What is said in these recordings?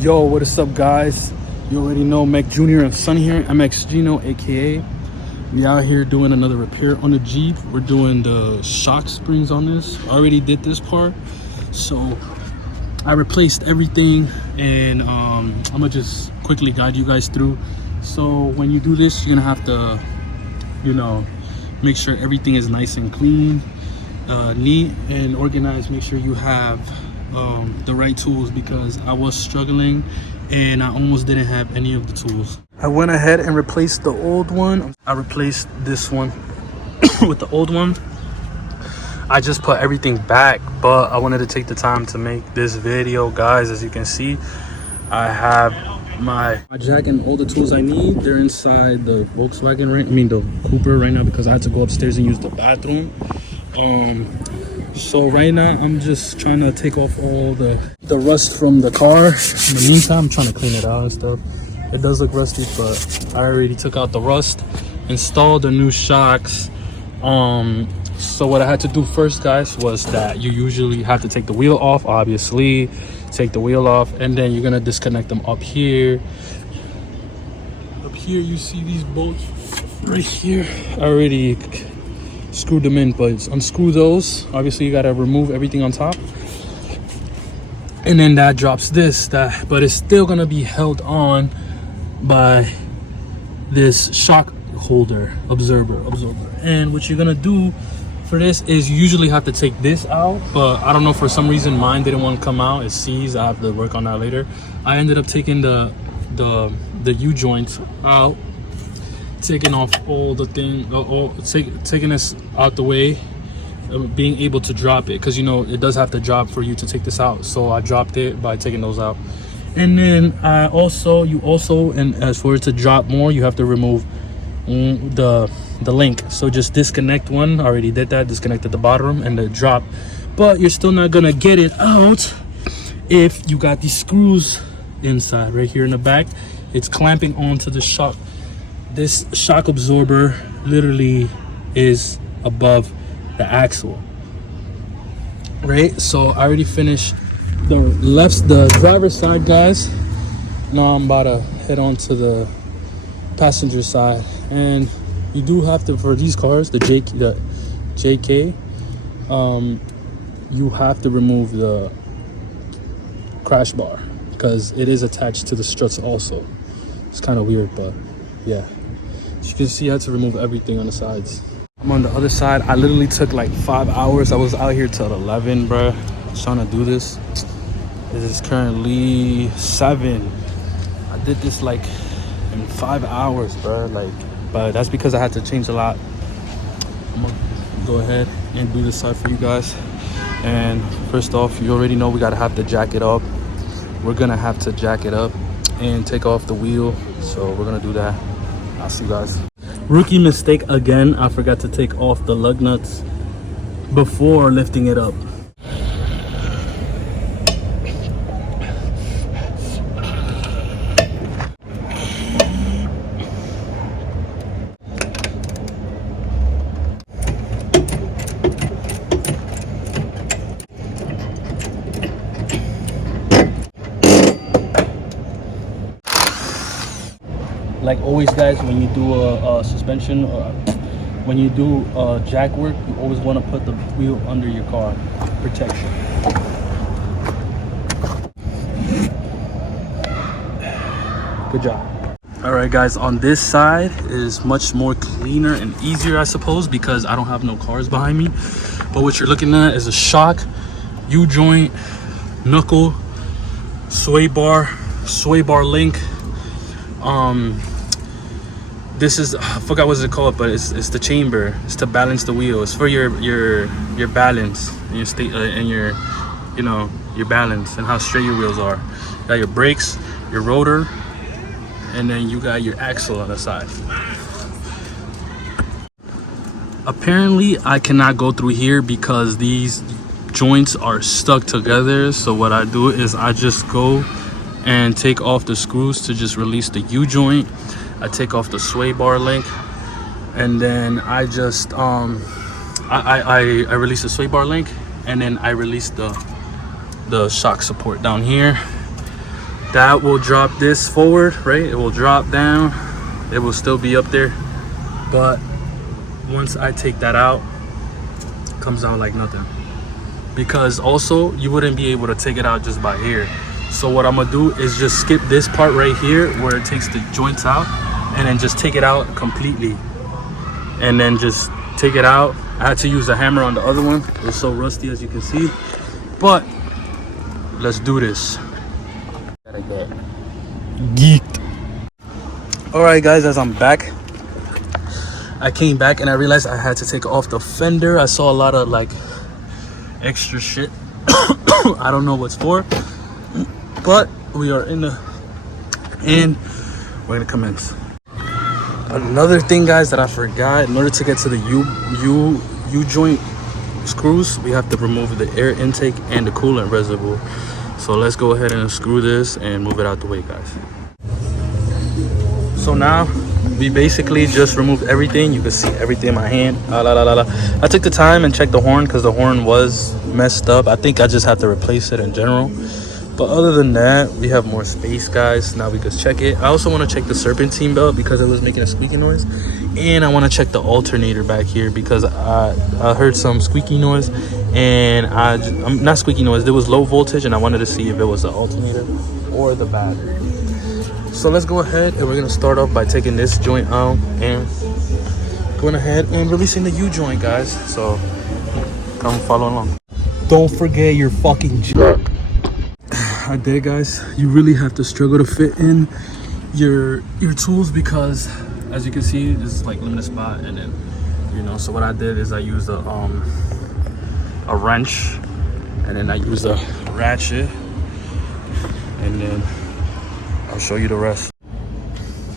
Yo, what is up, guys? You already know Mac Jr. and Sonny here, MX Gino, aka. We out here doing another repair on the Jeep. We're doing the shock springs on this. I already did this part, so I replaced everything, and I'm gonna just quickly guide you guys through. So when you do this, you're gonna have to, make sure everything is nice and clean, neat and organized. Make sure you have the right tools, because I was struggling and I almost didn't have any of the tools. I went ahead and replaced the old one. I replaced this one with the old one. I just put everything back, but I wanted to take the time to make this video, guys. As you can see, I have my jack and all the tools I need. They're inside the Volkswagen, the Cooper right now, because I had to go upstairs and use the bathroom. So right now I'm just trying to take off all the rust from the car. In the meantime, I'm trying to clean it out and stuff. It does look rusty, but I already took out the rust, installed the new shocks. So what I had to do first, guys, was that you usually have to take the wheel off. Obviously, take the wheel off, and then you're gonna disconnect them up here. Up here, you see these bolts right here. I already screwed them in, but unscrew those. Obviously, you gotta remove everything on top, and then that drops this. But it's still gonna be held on by this shock holder absorber. And what you're gonna do for this is you usually have to take this out, but I don't know, for some reason mine didn't want to come out. It seized. I have to work on that later. I ended up taking the U-joints out, taking off all the thing, taking this out the way, being able to drop it, because it does have to drop for you to take this out. So I dropped it by taking those out. And then and as for it to drop more, you have to remove the link. So just disconnect one. I already did that. Disconnected the bottom and the drop, but you're still not gonna get it out if you got these screws inside right here in the back. It's clamping onto the shock. This shock absorber literally is above the axle, right? So I already finished the driver's side, guys. Now I'm about to head on to the passenger side. And you do have to, for these cars, the JK, you have to remove the crash bar, because it is attached to the struts also. It's kind of weird, but yeah. As you can see, I had to remove everything on the sides. I'm on the other side. I literally took like 5 hours. I was out here till 11, bro, trying to do this. This is currently 7. I did this like in 5 hours, bro. But that's because I had to change a lot. I'm gonna go ahead and do this side for you guys. And first off, you already know we gotta have to jack it up. We're gonna have to jack it up and take off the wheel. So we're gonna do that. I'll see you guys. Rookie mistake again. I forgot to take off the lug nuts before lifting it up. Like always, guys, when you do a suspension or when you do jack work, you always want to put the wheel under your car, protection. Good job. All right, guys, on this side is much more cleaner and easier, I suppose, because I don't have no cars behind me. But what you're looking at is a shock, U-joint, knuckle, sway bar link. This is, I forgot what it's called, but it's the chamber. It's to balance the wheel. It's for your balance and your state and your balance and how straight your wheels are. You got your brakes, your rotor, and then you got your axle on the side. Apparently I cannot go through here because these joints are stuck together. So what I do is I just go and take off the screws to just release the U-joint. I take off the sway bar link, and then I just I release the sway bar link, and then I release the shock support down here. That will drop this forward, right? It will drop down. It will still be up there, but once I take that out, it comes out like nothing. Because also you wouldn't be able to take it out just by here. So what I'm gonna do is just skip this part right here where it takes the joints out, and then just take it out completely, and then just take it out. I had to use a hammer on the other one. It was so rusty, as you can see, but let's do this. Gotta get geeked. All right guys, as I'm back, I came back and I realized I had to take off the fender. I saw a lot of like extra shit. I don't know what's for, but we are in the, and we're gonna commence. Another thing guys that I forgot, in order to get to the U joint screws, we have to remove the air intake and the coolant reservoir. So let's go ahead and screw this and move it out the way, guys. So now we basically just removed everything. You can see everything in my hand. I took the time and checked the horn because the horn was messed up. I think I just have to replace it in general. But other than that, we have more space, guys. Now we can check it. I also want to check the serpentine belt because it was making a squeaky noise. And I want to check the alternator back here because I heard some squeaky noise. And I'm not squeaky noise. There was low voltage and I wanted to see if it was the alternator or the battery. So let's go ahead and we're going to start off by taking this joint out and going ahead and releasing the U joint, guys. So come follow along. Don't forget your fucking jack. I did, guys. You really have to struggle to fit in your tools because, as you can see, this is like limited spot, and then so what I did is I used a wrench, and then I used a ratchet, and then I'll show you the rest.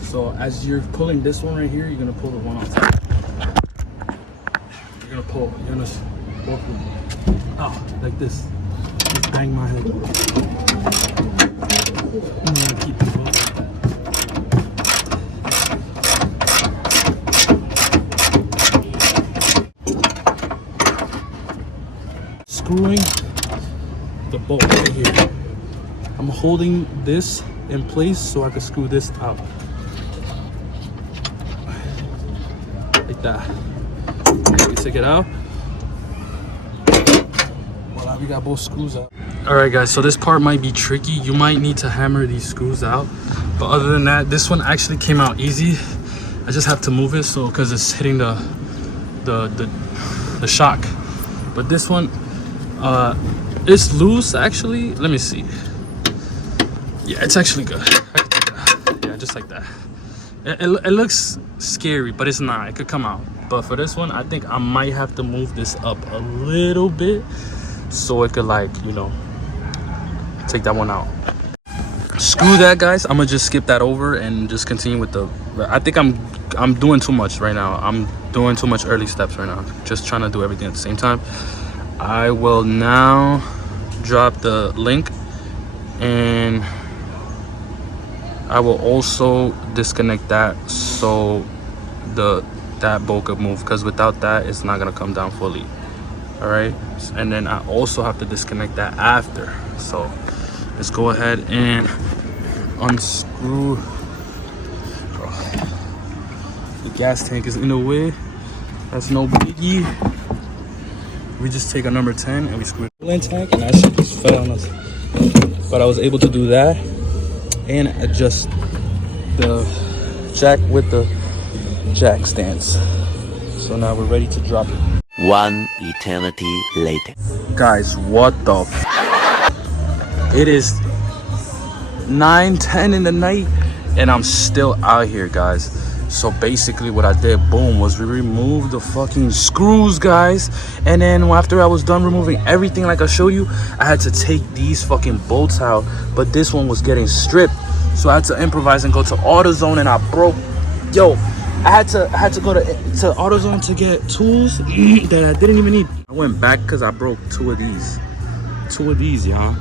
So as you're pulling this one right here, you're gonna pull the one on top. You're gonna pull like this. Just bang my head. I'm gonna keep it going like that. Screwing the bolt right here. I'm holding this in place so I can screw this out. Like that. And you can take it out. Voila, we got both screws out. Alright guys, so this part might be tricky. You might need to hammer these screws out. But other than that, this one actually came out easy. I just have to move it so because it's hitting the shock. But this one it's loose actually. Let me see. Yeah, it's actually good. Yeah, just like that. It looks scary, but it's not. It could come out. But for this one, I think I might have to move this up a little bit so it could, like, take that one out. Screw that, guys. I'm gonna just skip that over and just continue with the. I think I'm doing too much right now. I'm doing too much early steps right now. Just trying to do everything at the same time. I will now drop the link, and I will also disconnect that so that bolt could move, because without that it's not gonna come down fully. All right, and then I also have to disconnect that after. So let's go ahead and unscrew. The gas tank is in the way. That's no biggie. We just take a number 10 and we screw the coolant tank, and that shit just fell on us. But I was able to do that and adjust the jack with the jack stance. So now we're ready to drop it. One eternity later. Guys, what the it is 9:10 in the night and I'm still out here, guys. So basically what I did, boom, was we removed the fucking screws, guys. And then after I was done removing everything like I showed you, I had to take these fucking bolts out, but this one was getting stripped. So I had to improvise and go to AutoZone, and I broke, yo, I had to go to AutoZone to get tools that I didn't even need. I went back because I broke two of these, y'all.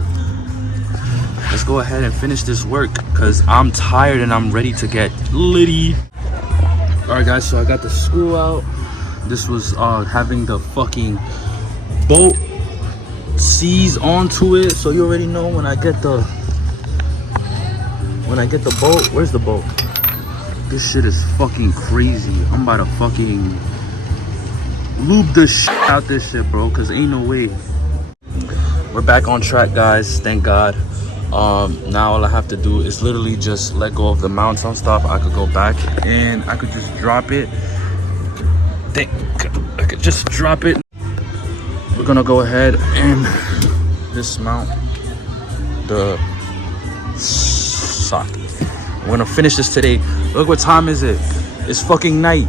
Let's go ahead and finish this work because I'm tired and I'm ready to get litty. All right, guys, so I got the screw out. This was having the fucking bolt seize onto it. So you already know when I get the when I get the bolt, where's the bolt? This shit is fucking crazy. I'm about to fucking lube the shit out this shit, bro, cause ain't no way. We're back on track, guys, thank God. Now all I have to do is literally just let go of the mounts on stuff. I could go back and I could just drop it. I could just drop it. We're gonna go ahead and dismount the socket. We're gonna finish this today. Look, what time is it? It's fucking night.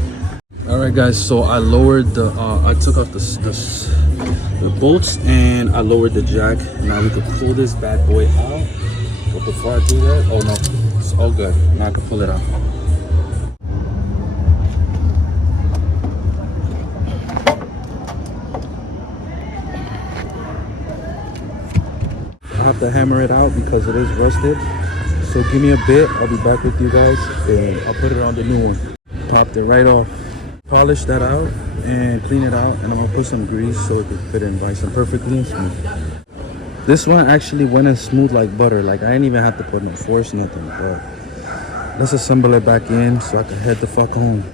All right, guys, so I lowered the I took off the bolts and I lowered the jack. Now we could pull this bad boy out. But before I do that, oh no, it's all good. Now I can pull it out. I have to hammer it out because it is rusted. So give me a bit, I'll be back with you guys and I'll put it on the new one. Popped it right off. Polish that out and clean it out, and I'm gonna put some grease so it can fit in nice and perfectly and smooth. This one actually went as smooth like butter. Like I didn't even have to put no force, nothing. But let's assemble it back in so I can head the fuck home.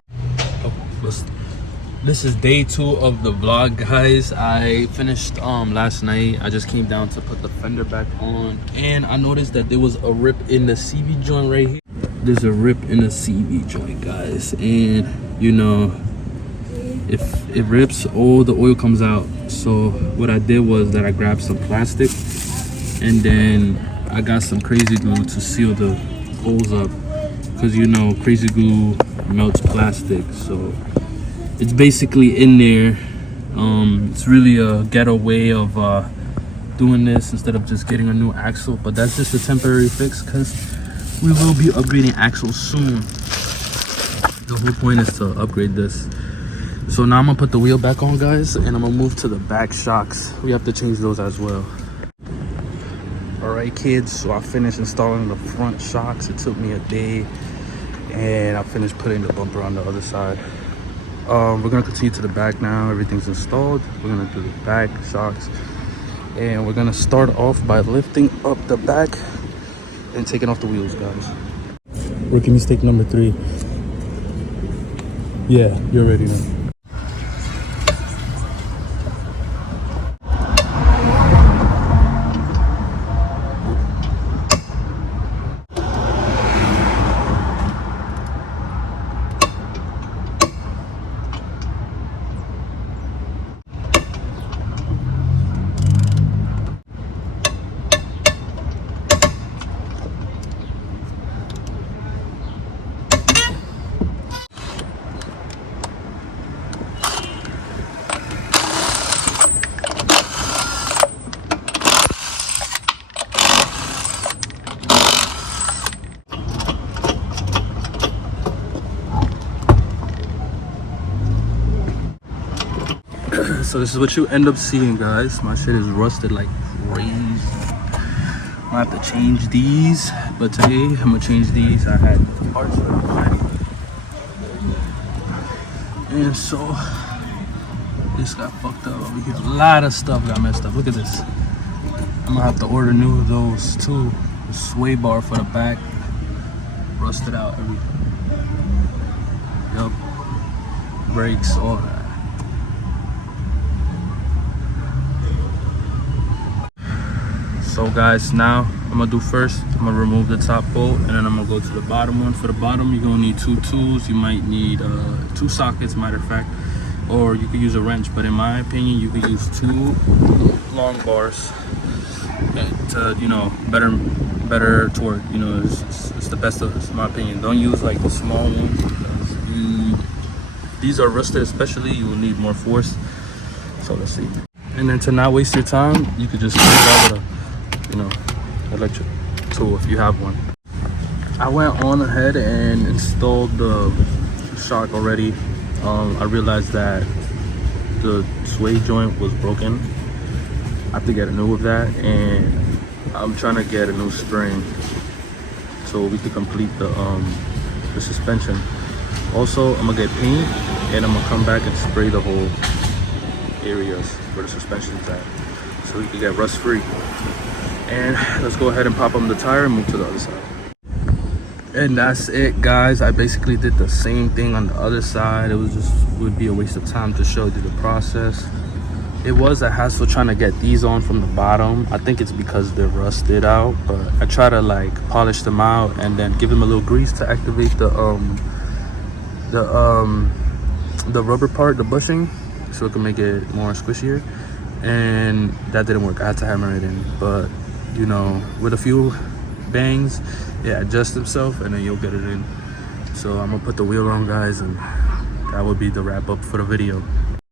This is day 2 of the vlog, guys. I finished last night. I just came down to put the fender back on, and I noticed that there was a rip in the CV joint right here. There's a rip in the CV joint, guys, and you know, if it rips, all the oil comes out. So what I did was that I grabbed some plastic and then I got some crazy glue to seal the holes up, because you know crazy glue melts plastic. So it's basically in there. It's really a ghetto way of doing this instead of just getting a new axle, but that's just a temporary fix because we will be upgrading axles soon. The whole point is to upgrade this. So now I'm gonna put the wheel back on, guys, and I'm gonna move to the back shocks. We have to change those as well. All right, kids, so I finished installing the front shocks. It took me a day, and I finished putting the bumper on the other side. We're gonna continue to the back now. Everything's installed. We're gonna do the back shocks, and we're gonna start off by lifting up the back and taking off the wheels, guys. Rookie mistake number 3. Yeah, you're ready now. So this is what you end up seeing, guys. My shit is rusted like crazy. I have to change these, but today I'm gonna change these. I had parts for them, and so this got fucked up over here. A lot of stuff got messed up. Look at this. I'm gonna have to order new of those too. The sway bar for the back, rusted out everything. Yup, brakes, all that. So guys, now I'm gonna do first, I'm gonna remove the top bolt, and then I'm gonna go to the bottom one. For the bottom, you're gonna need 2 tools. You might need 2 sockets, matter of fact, or you could use a wrench, but in my opinion you could use 2 long bars to, you know, better torque. You know, it's the best of this, in my opinion. Don't use like the small ones, because these are rusted especially. You will need more force. So let's see. And then to not waste your time, you could just use all of the, you know, electric tool if you have one. I went on ahead and installed the shock already. I realized that the sway joint was broken. I have to get a new of that, and I'm trying to get a new spring so we can complete the suspension. Also, I'm gonna get paint, and I'm gonna come back and spray the whole areas where the suspension's at, so we can get rust free. And let's go ahead and pop on the tire and move to the other side. And that's it, guys. I basically did the same thing on the other side. It would be a waste of time to show you the process. It was a hassle trying to get these on from the bottom. I think it's because they're rusted out, but I try to like polish them out and then give them a little grease to activate the rubber part, the bushing, so it can make it more squishier. And that didn't work. I had to hammer it in, but you know, with a few bangs, it adjusts itself and then you'll get it in. So I'm gonna put the wheel on, guys, and that would be the wrap up for the video.